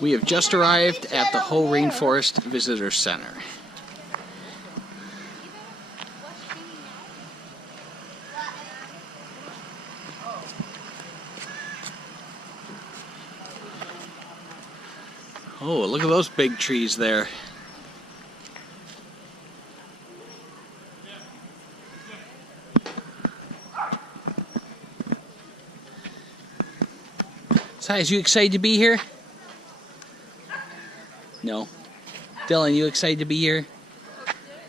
We have just arrived at the Hoh Rainforest Visitor Center. Oh, look at those big trees there. Size, you excited to be here? No. Dylan, you excited to be here?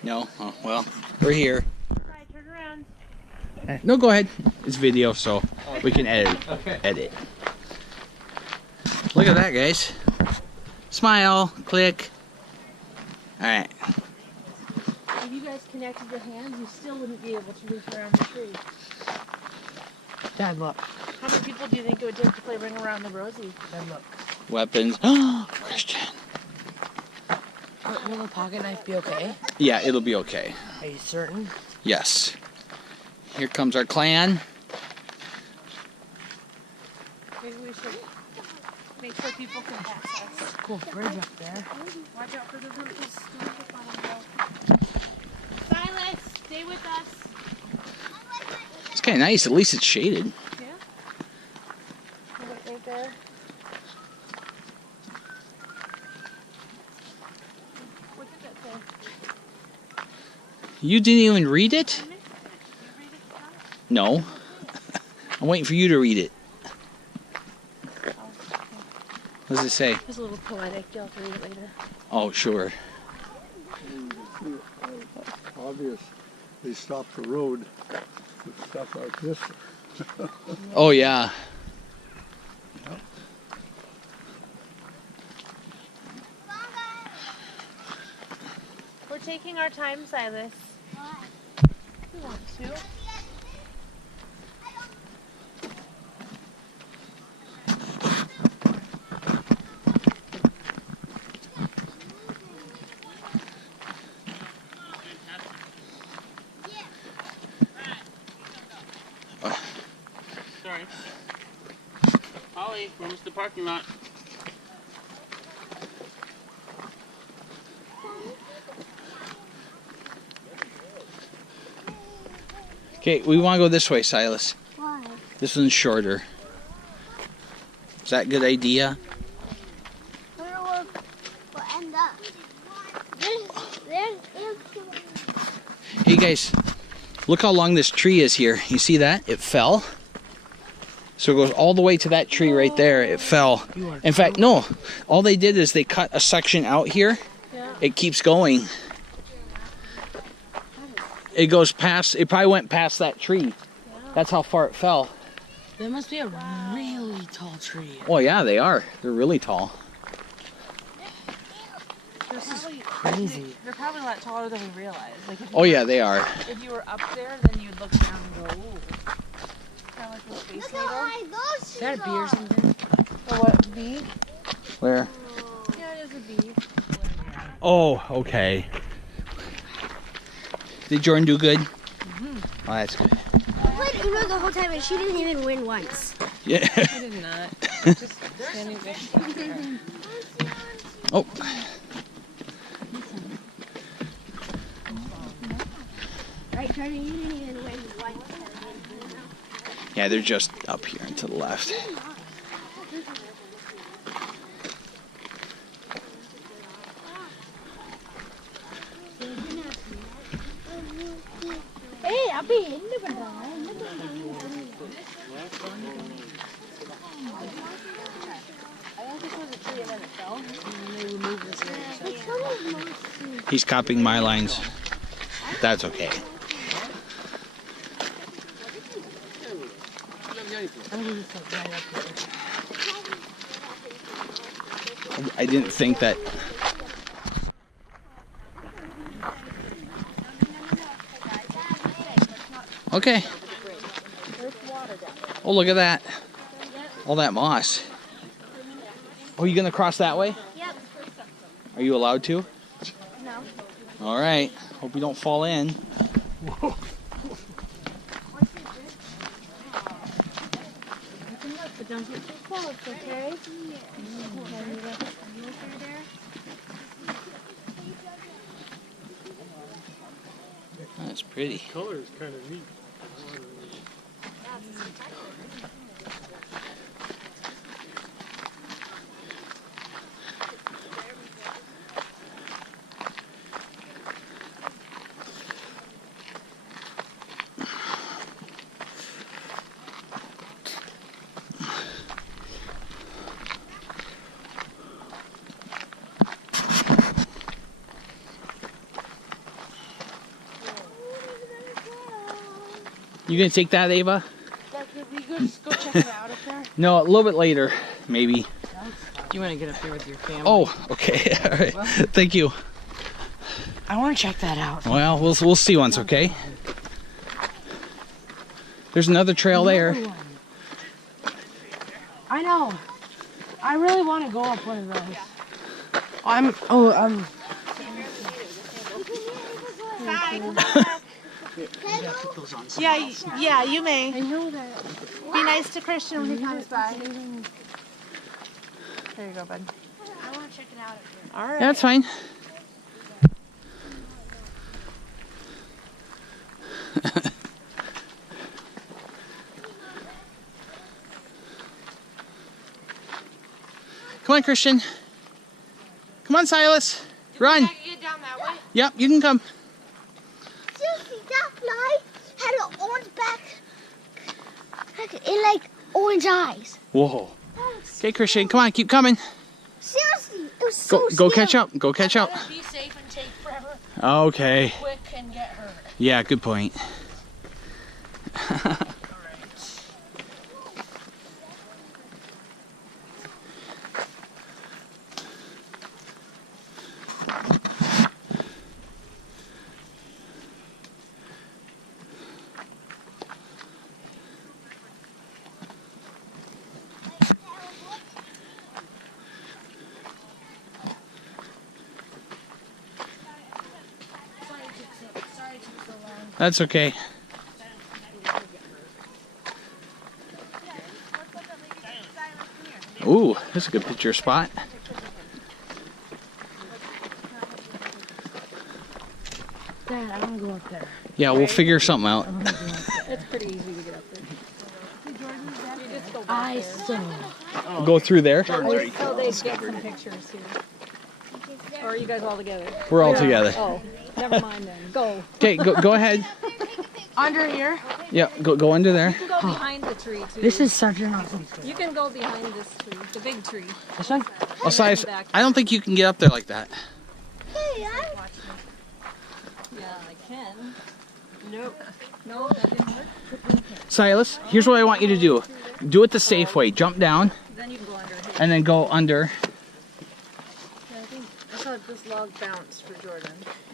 No? Oh, well, we're here. Turn around. No, go ahead. It's video, so we can edit. Look at that, guys. Smile. Click. Alright. If you guys connected your hands, you still wouldn't be able to reach around the tree. Dad, look. How many people do you think it would take to play Ring Around the Rosie? Dad, look. Weapons. Oh, Christian. Will the pocket knife be okay? Yeah, it'll be okay. Are you certain? Yes. Here comes our clan. Maybe we should make sure people can pass us. Cool bridge up there. Watch out for the roots. Silas, stay with us. It's kind of nice. At least it's shaded. Yeah? Right there. What did that say? You didn't even read it? Did you read it, Scott? No. I'm waiting for you to read it. Oh, okay. What does it say? It's a little poetic. You'll have to read it later. Oh, sure. Obvious. They stopped the road with stuff like this. Oh, yeah. We're taking our time, Silas. We want to. Sorry. Holly, where's the parking lot? Okay, we want to go this way, Silas. Why? This one's shorter. Is that a good idea? Where we'll end up. Hey, guys. Look how long this tree is here. You see that? It fell. So it goes all the way to that tree right there. It fell. In fact, no. All they did is they cut a section out here. Yeah. It keeps going. It goes past, it probably went past that tree. Yeah. That's how far it fell. There must be a really tall tree. Oh yeah, they are. They're really tall. This is Crazy. They're probably a lot taller than we realize. Like if you Oh yeah, they are. If you were up there, then you'd look down and go, ooh. Kind of like a space needle. Is that a bee or something? Or what, bee? Where? Yeah, it is a bee. Oh, okay. Did Jordan do good? Oh, that's good. I played Uno the whole time and she didn't even win once. Yeah. I did not. Just standing there. Oh. Right, Jordan, you didn't even win once. Yeah, they're just up here and to the left. Hey, I'll be in the window. He's copying my lines. That's okay. I didn't think that. Okay. Oh, look at that. All that moss. Oh, you gonna cross that way? Yep. Are you allowed to? No. All right. Hope you don't fall in. But Don't get too close, okay? That's pretty. Color is kind of neat. You gonna take that, Ava? We could just go check it out up there. No, a little bit later, maybe. You want to get up there with your family? Oh, okay. All right. Thank you. I want to check that out. Well, we'll see once, okay? There's another trail there. I know. I really want to go up one of those. Yeah, you may. I know that. Be nice to Christian when he comes by. There you go, bud. I want to check it out up here. All right. That's fine. Come on, Christian. Come on, Silas. Run. Get down that way. Yep, you can come. Seriously, that fly had an orange back. It like orange eyes. Whoa. Okay, Christian, come on, keep coming. Seriously, it was so Go catch up. Go catch up. Be safe and take forever. Okay. Quick and get hurt. Yeah, good point. That's okay. Ooh, that's a good picture spot. Dad, I want to go up there. Yeah, we'll figure something out. It's pretty easy to get up there. You just go back I there. saw. Go through there. So they get some pictures here. Or are you guys all together? We're all together. Oh, never mind then. Go. Okay, go ahead. Under here? Yeah, go under there. You can go behind the tree too. This is such an awesome tree. You can go behind this tree, the big tree. This one? Oh, Silas, I don't think you can get up there like that. Hey, Watch me. Yeah, I can. Nope. No, that didn't work. Silas, here's what I want you to do. Do it the safe way. Jump down Then you can go under here. and then go under. I think I thought this log bounced for Jordan.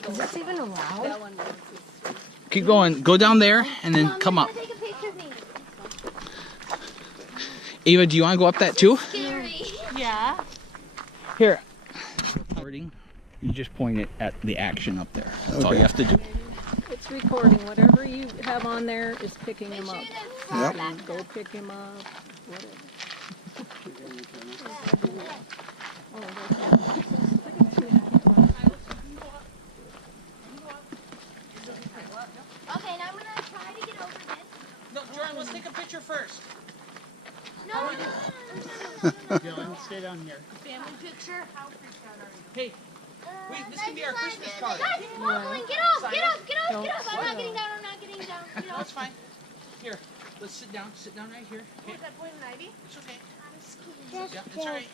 Is this even allowed? That one bounces. Keep going. Go down there and then come up. take a picture of me. Ava, do you want to go up that too? Scary. Yeah. Here. Recording. You just point it at the action up there. That's all you have to do. It's recording. Whatever you have on there is picking him up. Yep. And go pick him up. Whatever. Okay, now I'm gonna try to get over this. No, Jordan, let's take a picture first. No. Dylan, stay down here. Family picture. Hey, wait, this can be our Christmas card. Guys, following. Get off! Get off! Get off! Get off! I'm not getting down. I'm not getting down. Get That's off. fine. Here, let's sit down. Sit down right here. Okay, Is that poison ivy? it's okay. I'm scared. Yeah, it's all right.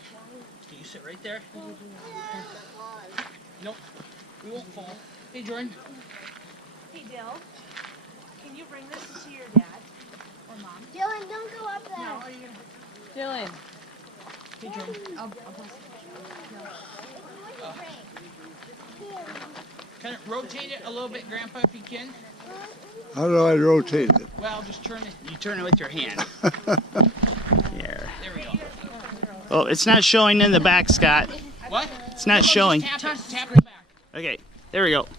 Okay, you sit right there. Nope, we won't fall. Hey, Jordan. Hey, Dill. Can you bring this to your dad or mom? Dylan, don't go up there. Dylan. Hey, Jordan. Kind of rotate it a little bit, Grandpa, if you can. How do I rotate it? Well, just turn it. You turn it with your hand. Here. There we go. Oh, it's not showing in the back, Scott. What? It's not showing. Tap it. Tap it back. Okay, there we go. Okay.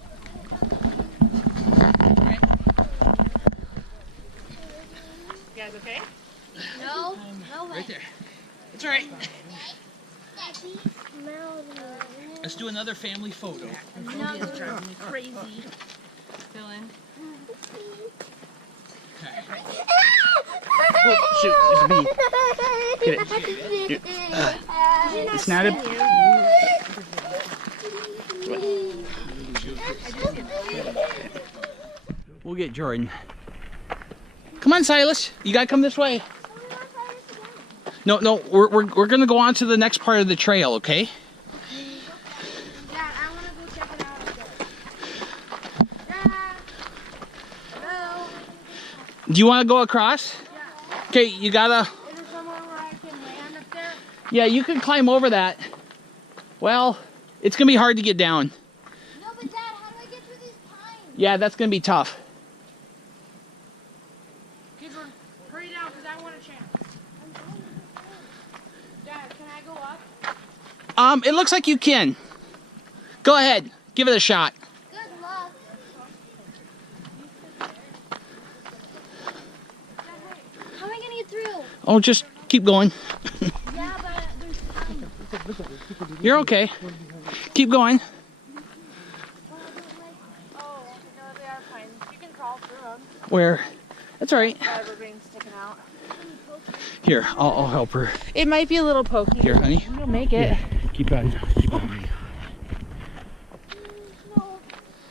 You guys okay? No. No way. Right there. another family photo. It's driving me crazy. Dylan. Oh, shoot, there's a bee. Get it. It's not a... We'll get Jordan. Come on, Silas. You gotta come this way. No, we're gonna go on to the next part of the trail, okay? Dad, I want to go check it out again. Dad! Hello? Do you want to go across? Yeah. Okay, you gotta. Is there somewhere where I can land up there? Yeah, you can climb over that. Well, it's gonna be hard to get down. No, but Dad, how do I get through these pines? Yeah, that's gonna be tough. Okay, Jordan, hurry down because I want a chance. Dad, can I go up? It looks like you can. Go ahead, give it a shot. Good luck. How am I gonna get through? Oh, just keep going. Yeah, but there's pines. You're okay. Keep going. Oh, no, they are pines. You can crawl through them. Where? That's all right. Evergreens sticking out. Here, I'll help her. It might be a little pokey. Here, honey. You'll make it. Keep on. Keep on. Oh,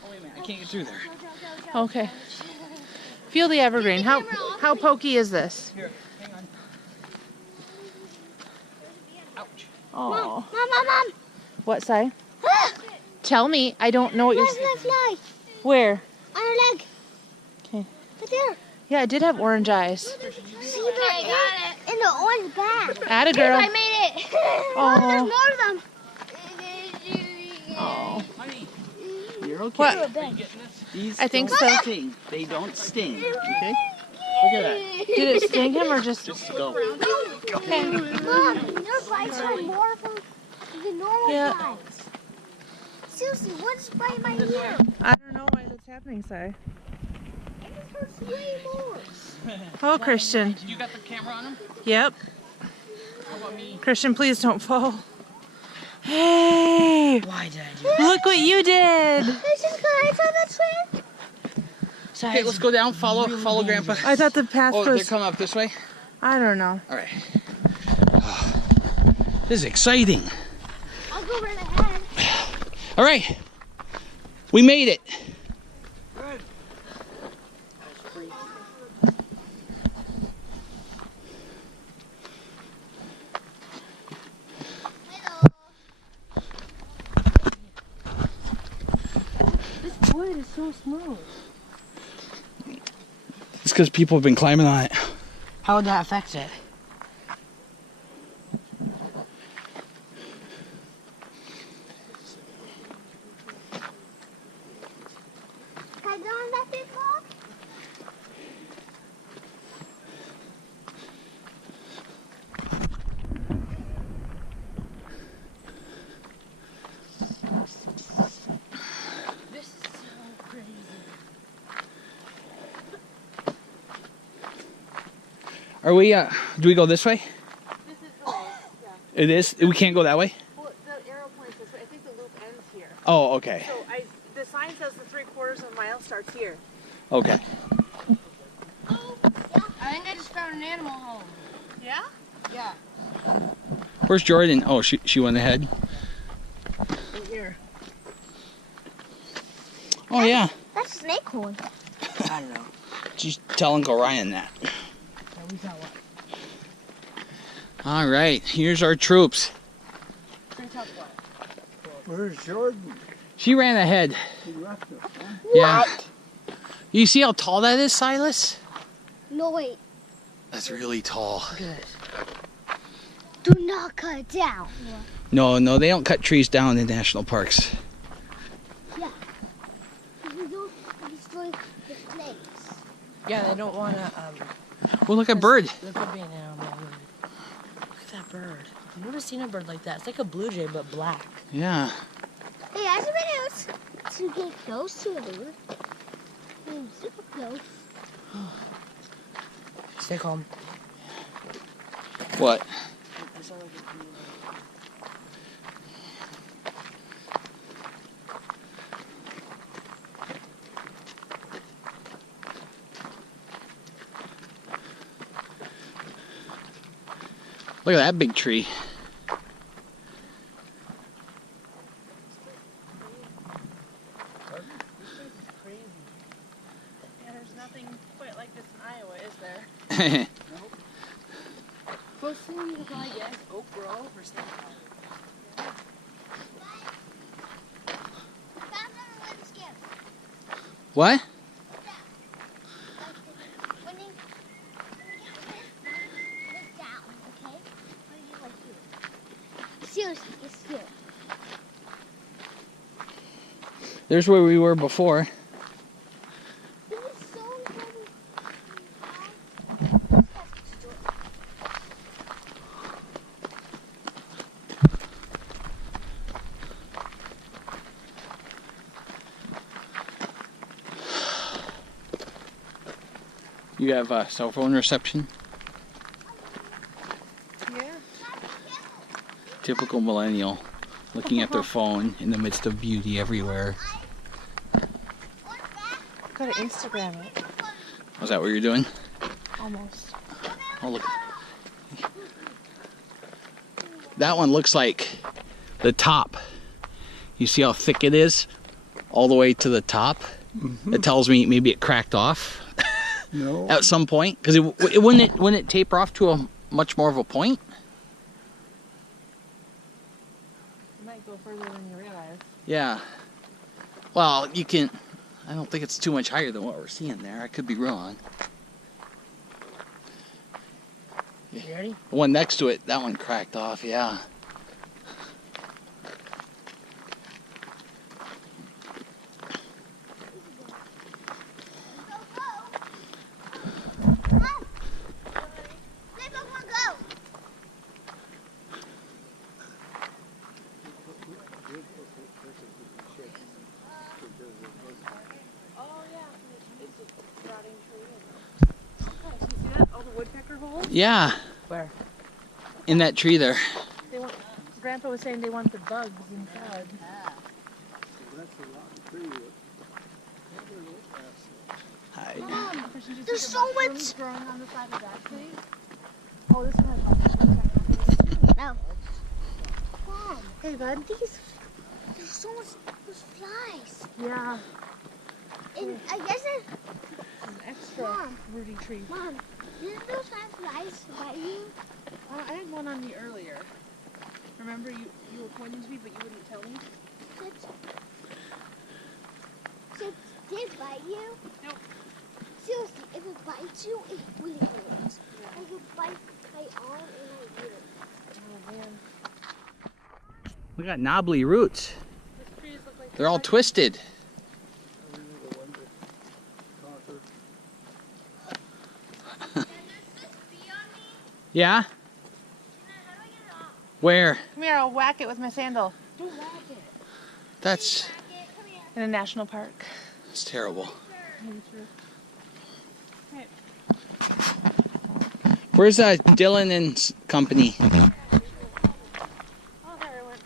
wait a minute. I can't get through there. Okay. Feel the evergreen. How pokey is this? Here, hang on. Ouch. Oh. Mom. What, say? Tell me. I don't know what you're Where's my fly? Where? On her leg. Okay. Right there. Yeah, it did have orange eyes. See, but I got it. In the orange bag. Atta girl. I made it. Oh. There's more of them. Oh. Honey, You're okay. What? are you getting this? These I think don't so. sting. They don't sting. Okay? Look at that. Did it sting him or just? Just go. Okay. Mom, your bites are more from the normal Yeah. bites. Seriously, what's biting my ear? I don't know why that's happening, say. It hurts way more. Oh, Christian. You got the camera on him? Yep. How about me? Christian, please don't fall. Hey! Why did I do Look what you did! Listen, can I tell that twin? Okay, let's go down. Follow Grandpa. I thought the path Oh, they're was. coming up this way? I don't know. All right. This is exciting. I'll go right ahead. All right. We made it. This wood is so smooth. It's because people have been climbing on it. How would that affect it? Can I go on that big log? This is so crazy. Are we, do we go this way? This is the way. It is? We can't go that way? Well, the arrow points this way. I think the loop ends here. Oh, okay. So the sign says the 3/4 of a mile starts here. Okay. I think I just found an animal home. Yeah? Yeah. Where's Jordan? Oh, she went ahead. Right here. Oh, yeah. That's a snake horn. I don't know. Just tell Uncle Ryan that. All right, here's our troops. Where's Jordan? She ran ahead. He left us, huh? Yeah. You see how tall that is, Silas? No, wait. That's really tall. Do not cut it down. No, they don't cut trees down in national parks. Yeah. We don't destroy the snakes. Yeah, they don't want to. Well, look at bird. There could be an animal. Look at that bird. I've never seen a bird like that. It's like a blue jay, but black. Yeah. Hey, has it been able to get close to it, dude? Super close. Stay calm. What? Look at that big tree. Yeah, there's nothing quite like this in Iowa, is there? Close to you probably guess Oak Grove or St. Paul. Found another way to skip. What? When you look down, okay? What do you like here? Seriously, it's here. There's where we were before. This is so important. You have cell phone reception? Yeah. Typical millennial, looking at their phone in the midst of beauty everywhere. Gotta Instagram it. Was that what you're doing? Almost. Oh, look. That one looks like the top. You see how thick it is? All the way to the top. It tells me maybe it cracked off No. at some point. Because wouldn't it taper off to a much more of a point? It might go further than you realize. Yeah. Well, you can... I don't think it's too much higher than what we're seeing there. I could be wrong. You ready? The one next to it, that one cracked off, yeah. Oh yeah, it's a rotting tree. Oh, so you see that? All the woodpecker holes? Yeah, Where? in that tree there. They want. Grandpa was saying they want the bugs inside. That's a rotten tree. Hi. There's so much. Mushrooms growing on the side of that tree. Oh, this one has lots of woodpecker. No. Mom, Hey, bud. there's so much. There's flies. Yeah, And I guess it. an extra Mom. rooty tree. Mom, didn't those have flies by you? I had one on me earlier. Remember, you were pointing to me, but you wouldn't tell me. It did bite you? Nope. Seriously, if it bites you, it really hurts. Like it bites my arm and I do. Oh man, We got knobbly roots. those trees look like They're all twisted. Yeah? Where? Come here, I'll whack it with my sandal. That's In a national park. terrible. Right. Where's Dylan and company? Oh, there it went.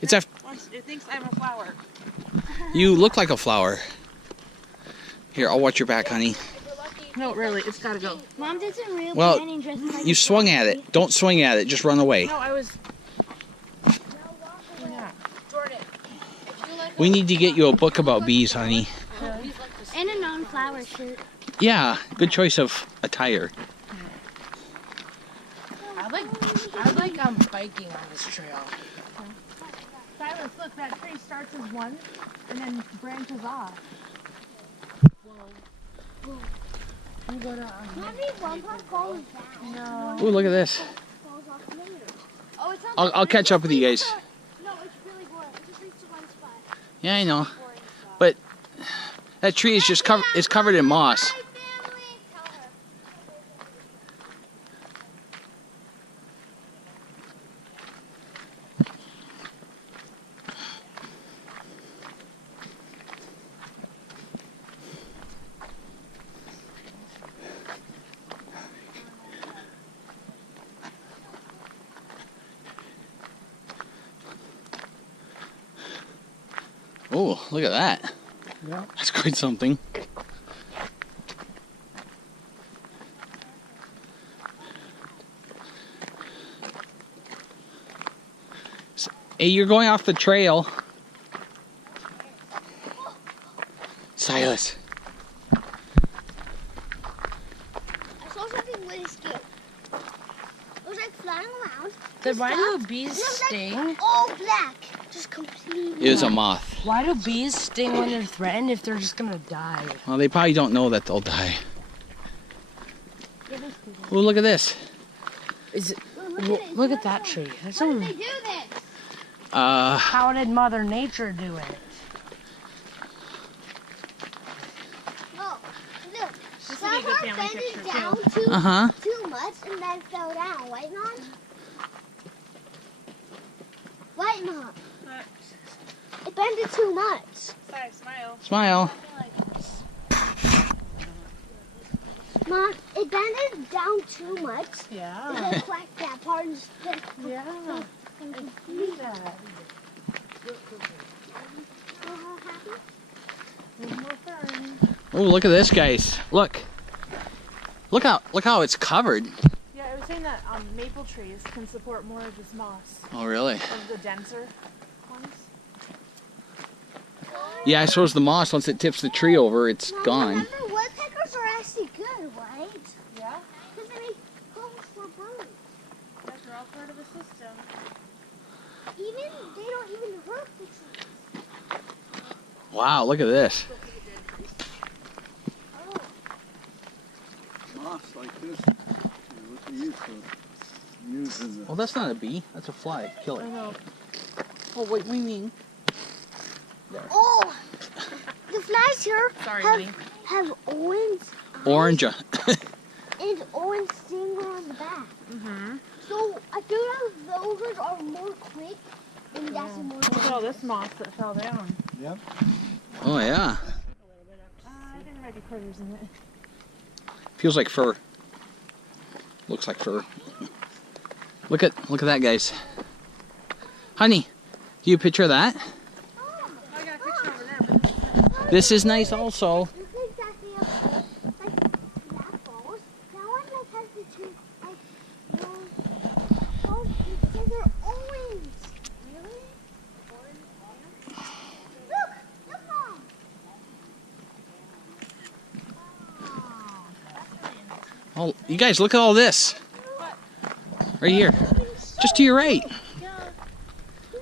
It's after It thinks I'm a flower. you look like a flower. Here, I'll watch your back, honey. No, really, it's gotta go. Mom did some real Well, planning dresses like You swung at it. Don't swing at it. Just run away. No, I was. Yeah. We need to get you a book about bees, honey. And a non-flower shirt. Yeah, good choice of attire. I like biking on this trail. Silas, look, that tree starts as one and then branches off. You go to Mommy, one part falls down. No. Ooh, look at this. Falls off later. Oh, it's not I'll catch up with you guys. No, it's really boring. It just reaches one spot. Yeah, I know. But that tree is just covered. It's covered in moss. Hi, family. Tell her. Oh, look at that. Yeah. That's quite something. Hey, you're going off the trail. Silas. I saw something really scary. It was like flying around. Then why do Stopped, bees and it was sting? like all black. Just completely. It was a moth. Why do bees sting when they're threatened if they're just gonna die? Well, they probably don't know that they'll die. Oh, look at this. Is it? Look at that tree. That's How a, did they do this? how did Mother Nature do it? No, look. This Some would be a good are family bending picture, down too. too much and then fell down. Right, Mom? Right, Mom? It bended too much. Sorry, smile. Smile. Mom, it bended down too much. Yeah. And then cracked that part and just Yeah. see that. Oh, look at this, guys. Look. Look how it's covered. Yeah, I was saying that maple trees can support more of this moss, Oh, really? of the denser ones. Yeah, I suppose the moss, once it tips the tree over, it's Mom, gone. remember, woodpeckers are actually good, right? Yeah, Because they make homes for birds. they're all part of the system. Even, they don't even hurt the trees. Wow, look at this. Moss like this, what they used to use in the Well, that's not a bee. That's a fly. Kill I it. know. Oh, wait, we mean. Oh! The flies here Sorry, honey. have orange Orange. and orange stinger on the back. Mm-hmm. So I feel like those ones are more quick and that's more Look at all this moss that fell down. Yep. Oh, yeah. I didn't write the critters in it. Feels like fur. Looks like fur. Look at that, guys. Honey, do you picture that? I got a picture over there, but This is nice also. This is exactly like that falls. That one like has the two like oh because they're orange. Really? Orange? Look, Mom. Oh, you guys, look at all this. Right here. Just to your right. Mom,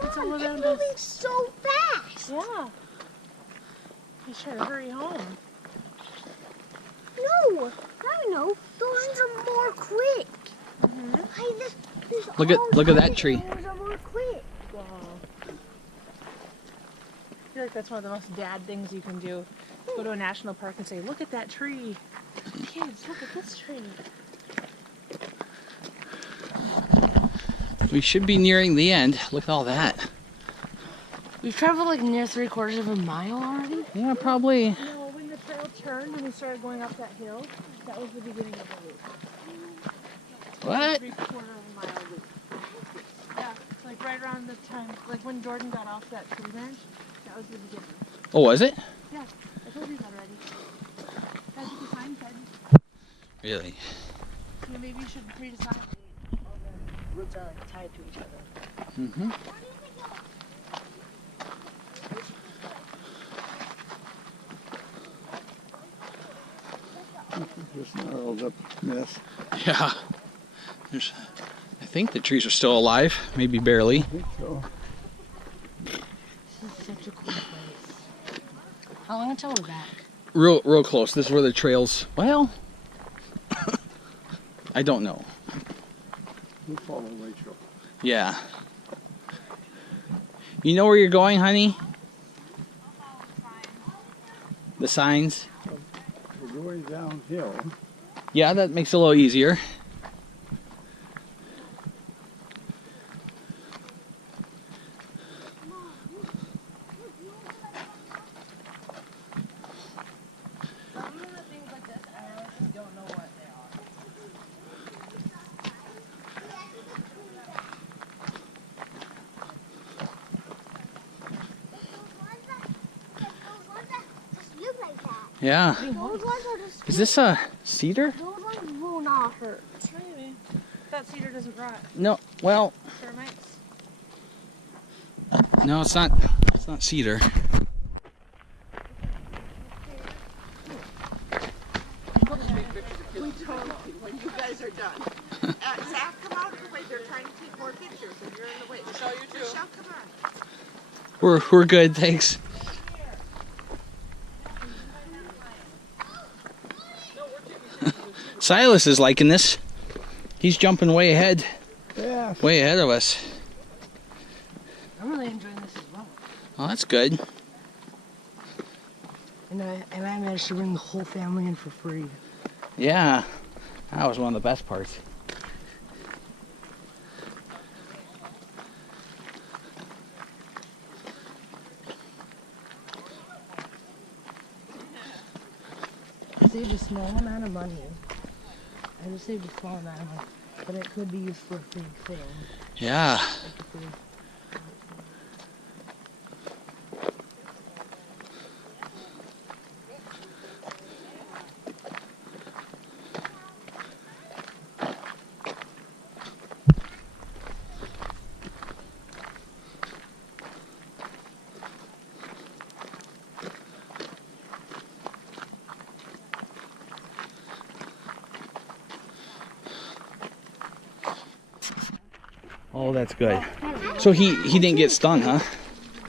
it's moving so fast. yeah. He's trying to hurry home. No, I know. Those ones are more quick. Look at that tree. Those are more quick. Wow. I feel like that's one of the most dad things you can do. Go to a national park and say, look at that tree. Kids, look at this tree. We should be nearing the end. Look at all that. We've traveled like near 3/4 of a mile already. Yeah, probably. No, when the trail turned and we started going up that hill, that was the beginning of the loop. What? 3/4 of a mile loop. Yeah, like right around the time, like when Jordan got off that tree branch, that was the beginning. Oh, was it? Yeah, I told you that already. That's what the sign said. Really? Yeah, maybe you should read a sign. Roots are like tied to each other. Mm-hmm. This gnarled up mess. Yeah. I think the trees are still alive. Maybe barely. I think so. This is such a cool place. How long until we're back? Real close. This is where the trails. Well, I don't know. We'll follow Rachel. Yeah. You know where you're going, honey? The signs? We're going downhill. Yeah, that makes it a little easier. Some of the things like this, I honestly don't know what they are. Those ones that just look like that. Yeah. Those ones are just Is this a cedar? those ones will not hurt. Maybe. That cedar doesn't rot. No. Well, Termites. No, it's not. It's not cedar. When you guys are done. Zach, come out of the way. They're trying to take more pictures and you're in the way. Michelle, you too. Michelle, come on. We're good, thanks. Silas is liking this. He's jumping way ahead. Yeah. Way ahead of us. I'm really enjoying this as well. Well, that's good. And I managed to bring the whole family in for free. Yeah, that was one of the best parts. I saved a small amount of money. I just saved a small amount of money, but it could be used for a big thing. Yeah. Like a big- Oh, that's good. So he didn't get stung, huh?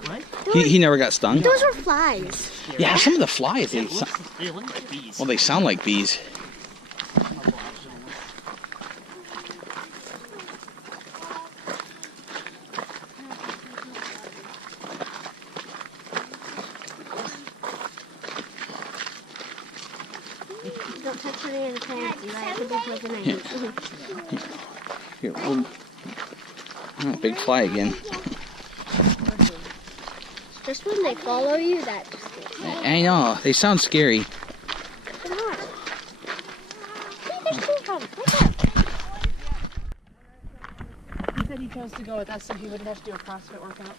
What? He never got stung? Those were flies. Yeah, some of the flies, They look like bees. well, they sound like bees. Don't touch any of the plants. You might could be poison ivy. Here, oh, big fly again. Just when they follow you, that just gets I know, they sound scary. Come on. See, there's two of them. Look up. He said he chose to go with us so he wouldn't have to do a CrossFit workout.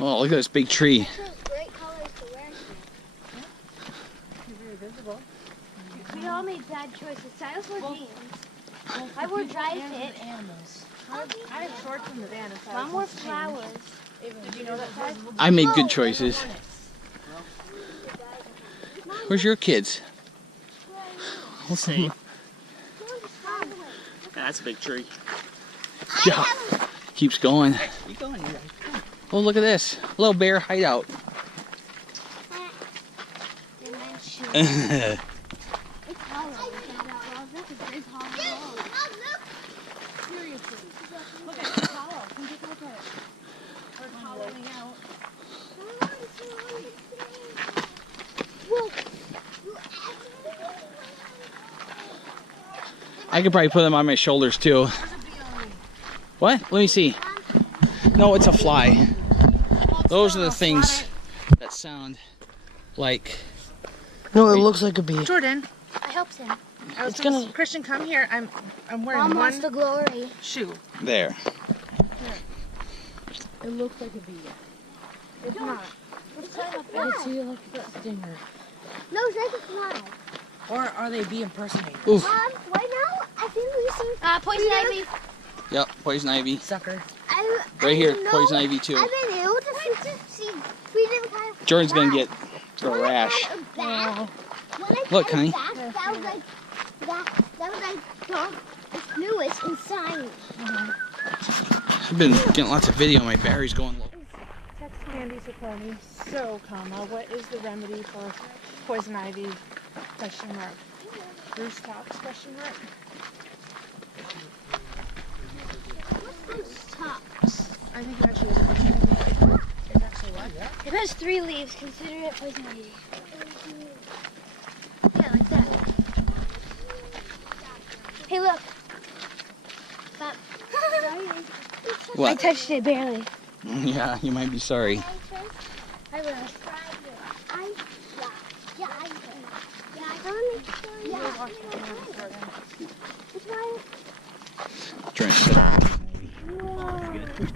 Oh, look at this big tree. Those great colors to wear. He's very visible. We all made bad choices. Silas wore jeans. I wore dry fit. Animals. I have shorts in the van. And Mom wore flowers. Did you know that, Size? I made good choices. Where's your kids? See? That's a big tree. Yeah. Keeps going. Keep going, you guys. Oh, look at this. Little bear hideout. It's hollow. It's hollow. Seriously. Look at it. It's hollow. Come take a look at it. Or it's hollowing out. I could probably put them on my shoulders too. What? Let me see. No, it's a fly. Those are the things that sound like. No, it looks like a bee. Jordan, I helped him. I was It's gonna- Christian, come here. I'm wearing Mom wants one the glory. shoe. There. It looks like a bee. It's not. It's like a I fly. can see like a stinger. No, it's like a fly. Or are they bee impersonators? Oof. Mom, right now, I think we see poison ivy. Yep, poison ivy. Sucker. Right here, poison ivy too. I've been able to see freedom kind of Jordan's gonna fly. get a rash. When I Look, had a honey. bat, that was like that was like the newest inside. I've been getting lots of video. My battery's going low. Text Candy Ciccone. So, what is the remedy for poison ivy? Question mark. Bruce Tops? Question mark. Tops. I think it actually is poison ivy. It's actually what? It has 3 leaves. Consider it poison ivy. Yeah, like that. Hey, look. Stop. I What? touched it barely. Yeah, you might be sorry. I will. Trying to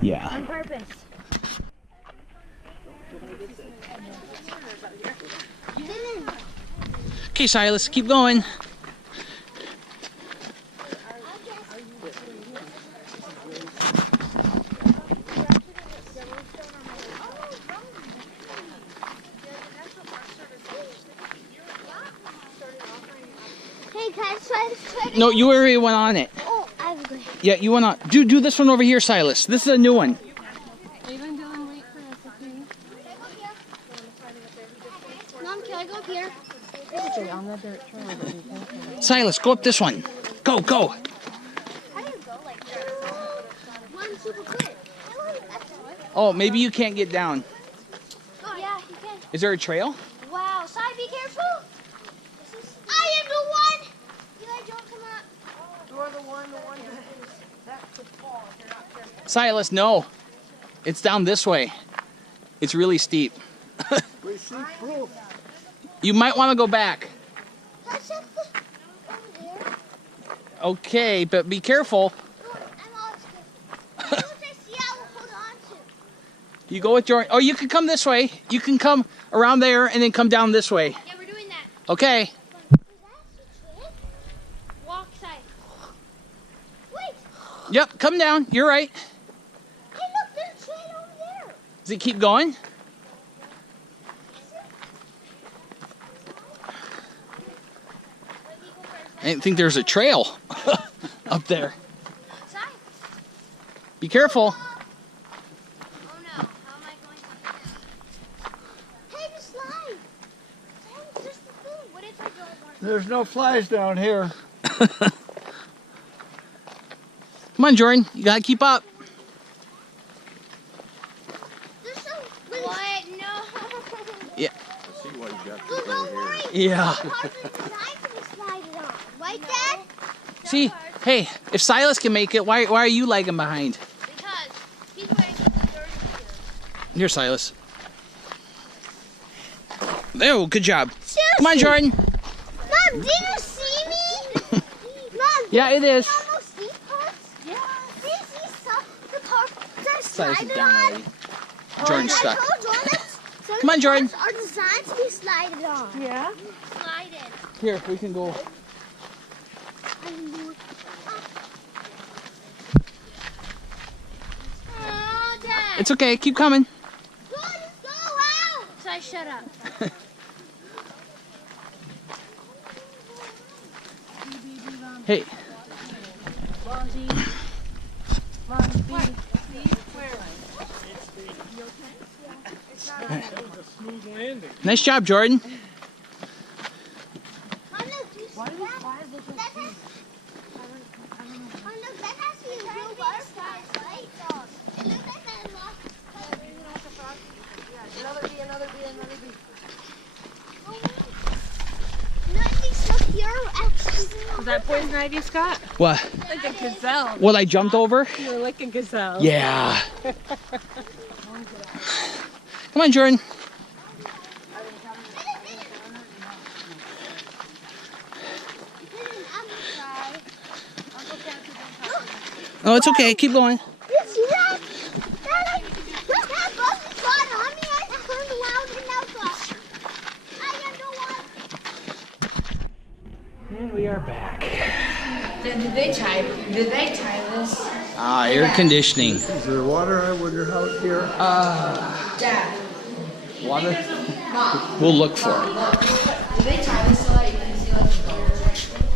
Yeah. On purpose. Okay, Silas, keep going. No, you already went on it. Oh, I was going. Yeah, you went on. Do this one over here, Silas. This is a new one. Even Dylan, wait for us, okay? Mom, can I go up here? Stay on that dirt trail, but be careful. Silas, go up this one. Go, go. I didn't go like that. One super quick. Oh, maybe you can't get down. Oh, yeah, you can. Is there a trail? Wow, Si, be careful. I am the one. Eli, don't come up. You're the one that could fall if you're not careful. Silas, no. It's down this way. It's really steep. We see proof. You might want to go back. That's up over there. Okay, but be careful. Look, I'm all scared. As soon as I see, I will hold on to. You go with Jordan. Oh, you can come this way. You can come around there and then come down this way. Yeah, we're doing that. Okay. Is that a trick? Walk side. Wait. Yep, come down. You're right. Hey, look, there's a train over there. Does it keep going? I didn't think there's a trail up there. Si. Be careful. Oh no, how am I going to? Hey, the slide. Hey, just the thing. What if I don't want to? There's no flies down here. Come on, Jordan. You gotta keep up. There's some. What? No. Yeah. See what you got Well, don't worry. Yeah. Part of the design for the slide it on. Right, Dad? See, hey, if Silas can make it, why are you lagging behind? Because he's wearing the dirty shoes. Here, Silas. Oh, good job. Come on, Jordan. Mom, did you see me? Mom, Yeah, it is. almost these parts? Yeah. Did you see some the parts that Silas is slided down on? already. Jordan's I stuck. told Jordan some Come on, Jordan. parts are designed to be slided on. Yeah? Slided. Here, we can go. Oh, Dad. It's okay. Keep coming. Go, let's go out. So I shut up. Hey, nice job, Jordan. Mom, look, you see that? That has, look, that has to be a real butterfly, right? It looks like that lost. Another bee, another bee, another bee. Nothing stuck here, actually. Is that poison ivy, Scott? What? Like a gazelle. What I jumped over? You're like a gazelle. Yeah. Come on, Jordan. Oh, it's okay. Keep going. You see that? Look, that bus is flying on me. I turned around and now got. I am the one. And we are back. Did they tie this? Ah, air conditioning. Is there water, I wonder, out here? Dad, Water? We'll look for it. did they tie this so that you can see like the